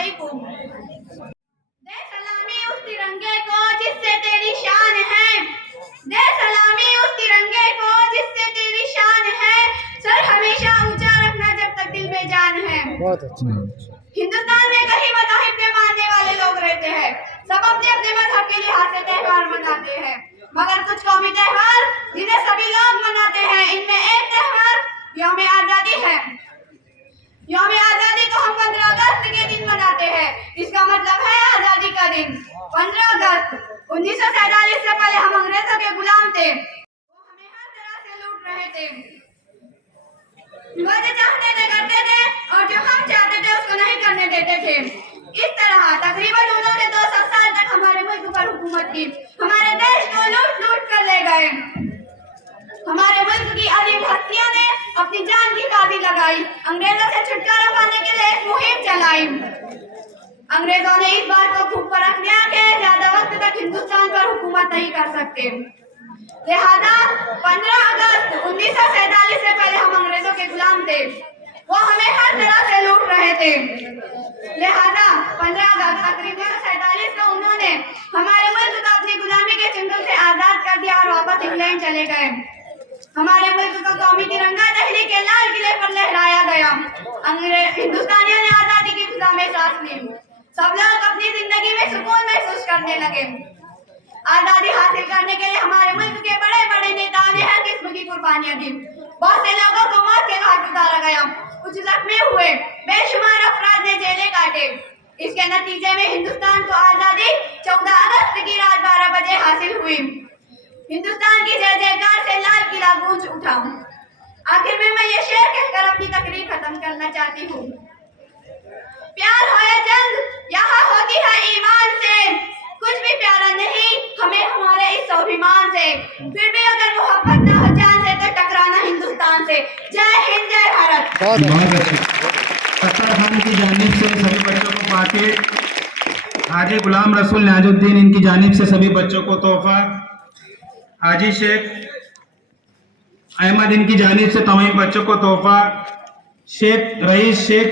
वालेकुम। दे सलामी उस तिरंगे को जिससे तेरी शान है, दे सलामी उस तिरंगे को जिससे तेरी शान है, सर हमेशा ऊंचा रखना जब तक दिल में जान है। बहुत अच्छा। हिंदुस्तान में कई मज़ाहिब के मानने वाले लोग रहते हैं, सब अपने अपने मजहब के लिहाज से त्योहार मनाते हैं, मगर कुछ कौमी त्योहार जिन्हें सभी लोग मनाते हैं, इनमें एक त्योहार यौम आज़ादी है। यौम आज़ादी को हम 15 अगस्त के दिन मनाते हैं। इसका मतलब है आज़ादी का दिन। 15 अगस्त 1947 से पहले हम अंग्रेजों के गुलाम थे, वो हमें हर तरह से लूट रहे थे। वो जो चाहते थे करते थे और जो हम चाहते थे उसको नहीं करने देते थे। इस तरह तकरीबन उन्होंने 200 साल तक हमारे मुल्क पर हुकूमत की, हमारे देश को लूट लूट कर ले गए। हमारे मुल्क की अजीम हस्तियों ने अपनी जान की बाजी लगाई, अंग्रेजों से छुटकारा पाने के लिए एक मुहिम चलाई। अंग्रेजों ने इस बात को खूब परख लिया कि ज्यादा वक्त तक हिंदुस्तान पर हुकूमत नहीं कर सकते, लिहाजा 15 अगस्त 1947 से पहले हम अंग्रेजों के गुलाम थे, वो हमें हर तरह से लूट रहे थे। लिहाजा 15 अगस्त तकरीबन 1947 को उन्होंने हमारे मुल्क को अपनी गुलामी के चंगुल से आजाद कर दिया और वापस इंग्लैंड चले गए। हमारे मुल्क का कौमी तिरंगा दिल्ली के लाल किले पर लहराया गया। हिंदुस्तानियों ने आजादी की खुदा में सांस ली, सब लोग अपनी जिंदगी में सुकून महसूस करने लगे। आजादी हासिल करने के लिए हमारे मुल्क के बड़े बड़े नेताओं ने हर किस्म की कुर्बानियां दी, बहुत से लोगों को मौत के घाट उतारा गया, कुछ जख्मी हुए, बेशुमार अफराद ने जेलें काटे। इसके नतीजे में हिंदुस्तान को आजादी 14 अगस्त की रात 12 बजे हासिल हुई। हिंदुस्तान की जय जयकार से लाल किला गूंज उठा। आखिर में मैं ये शेर कहकर अपनी तकरीर खत्म करना चाहती हूँ। प्यार हो या जंग यहाँ होती है ईमान से, कुछ भी प्यारा नहीं हमें हमारे इस स्वाभिमान से, फिर भी अगर मोहब्बत ना हो जान से तो टकराना हिंदुस्तान से। जय हिंद, जय भारत। बहुत अच्छा। सत्तार खान की जानिब से सभी बच्चों को पाके हाजी गुलाम रसूल नाजुद्दीन इनकी जानिब से सभी बच्चों को तोहफा, हाजी शेख अहमद इनकी जानिब से तमाम बच्चों को तोहफा, शेख रईस शेख